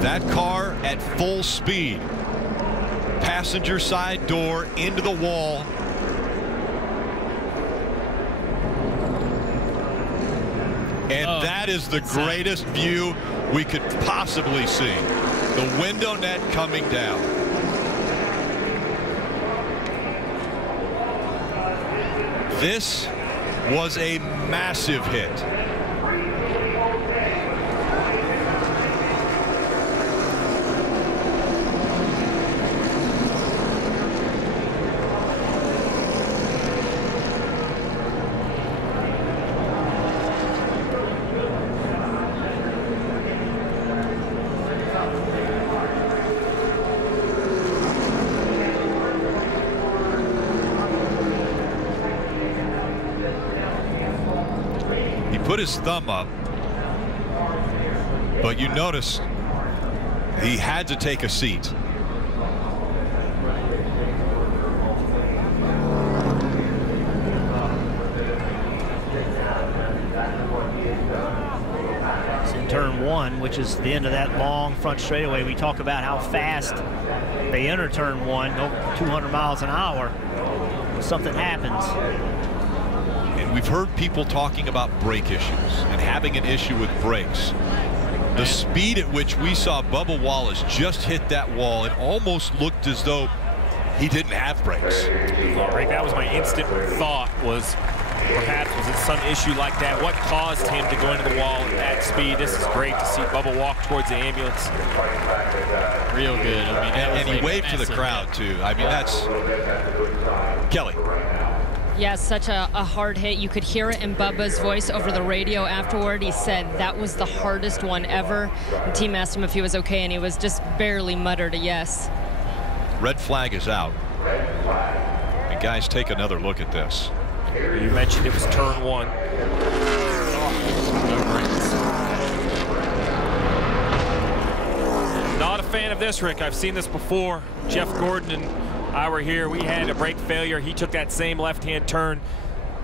That car at full speed, passenger side door into the wall. And that is the greatest view we could possibly see. The window net coming down. This was a massive hit. Put his thumb up, but you notice he had to take a seat. It's in turn one, which is the end of that long front straightaway. We talk about how fast they enter turn one, go 200 miles an hour. Something happens. We've heard people talking about brake issues and having an issue with brakes. The speed at which we saw Bubba Wallace just hit that wall, it almost looked as though he didn't have brakes. Rick, that was my instant thought, was perhaps was it some issue like that? What caused him to go into the wall at that speed? This is great to see Bubba walk towards the ambulance. Real good. I mean, and he waved to the crowd too. I mean, that's Kelly. Yeah, such a hard hit. You could hear it in Bubba's voice over the radio afterward. He said that was the hardest one ever. The team asked him if he was okay, and he was just barely muttered a yes. Red flag is out. And guys, take another look at this. You mentioned it was turn one. Not a fan of this, Rick. I've seen this before. Jeff Gordon and I were here. We had a brake failure. He took that same left-hand turn.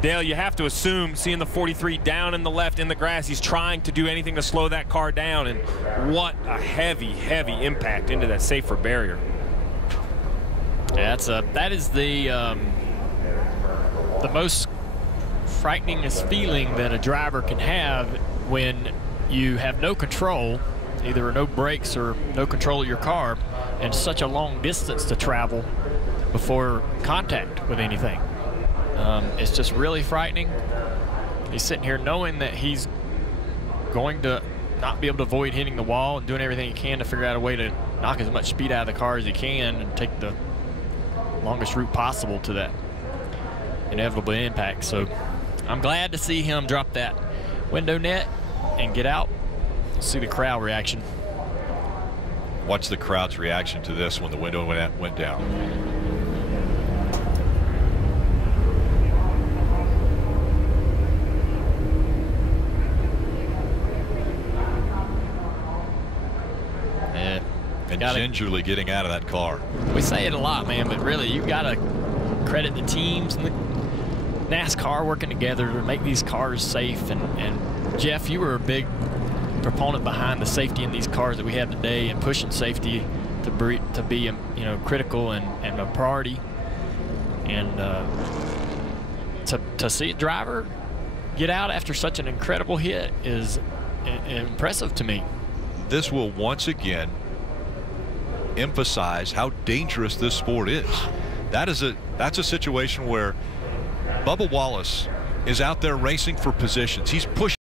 Dale, you have to assume, seeing the 43 down in the left in the grass, he's trying to do anything to slow that car down. And what a heavy, heavy impact into that safer barrier. Yeah, that is the most frighteningest feeling that a driver can have when you have no control, either no brakes or no control of your car, and such a long distance to travel before contact with anything. It's just really frightening. He's sitting here knowing that he's going to not be able to avoid hitting the wall and doing everything he can to figure out a way to knock as much speed out of the car as he can and take the longest route possible to that inevitable impact. So I'm glad to see him drop that window net and get out. See the crowd reaction. Watch the crowd's reaction to this when the window went down. And gingerly getting out of that car. We say it a lot, man, but really you got to credit the teams and the NASCAR working together to make these cars safe. And Jeff, you were a big proponent behind the safety in these cars that we have today and pushing safety to be critical and a priority. And to see a driver get out after such an incredible hit is impressive to me. This will once again emphasize how dangerous this sport is. That's a situation where Bubba Wallace is out there racing for positions. He's pushing